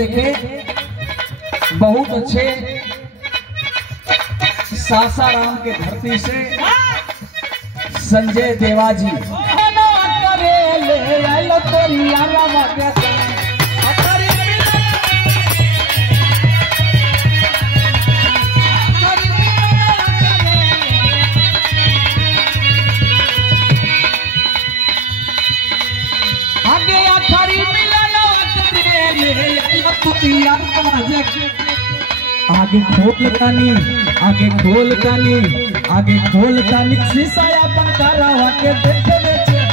देखे बहुत अच्छे सासाराम के धरती से संजय देवा जी आगे खोल कानी आगे खोल कानी आगे खोल कानी शीशा अपन करावा के देखे बेचे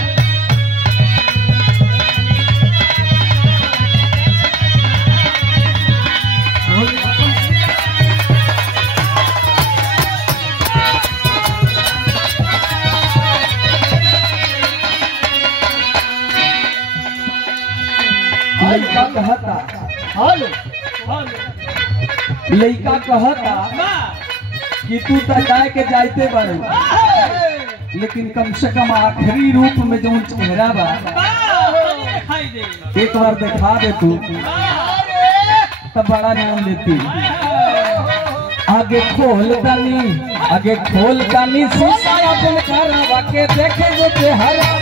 लड़का कहता हेलो लड़का कहता कि तू तो जाए के जाते बारू लेकिन कम से कम आखिरी रूप में जो चेहरा बा एक बार दिखा दे तू तब बड़ा नाम लेती। आगे खोल कानी शीशा अपन करावा के देखे जो चेहरा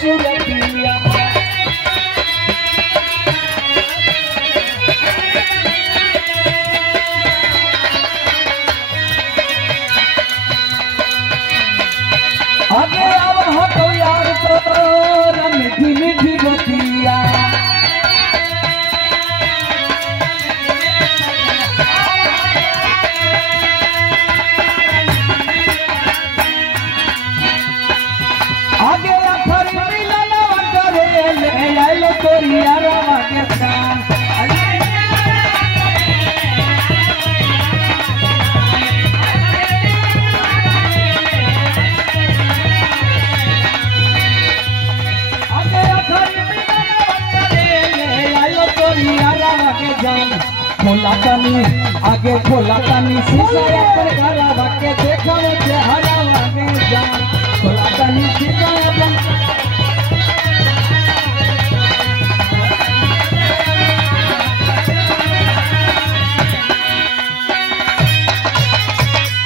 सुरतिया आगे अब हटो यार तो मीठी मीठी बतिया आगे खोला कानी शीशा अपन करावा के देखो चेहरा आगे जान खोला कानी शीशा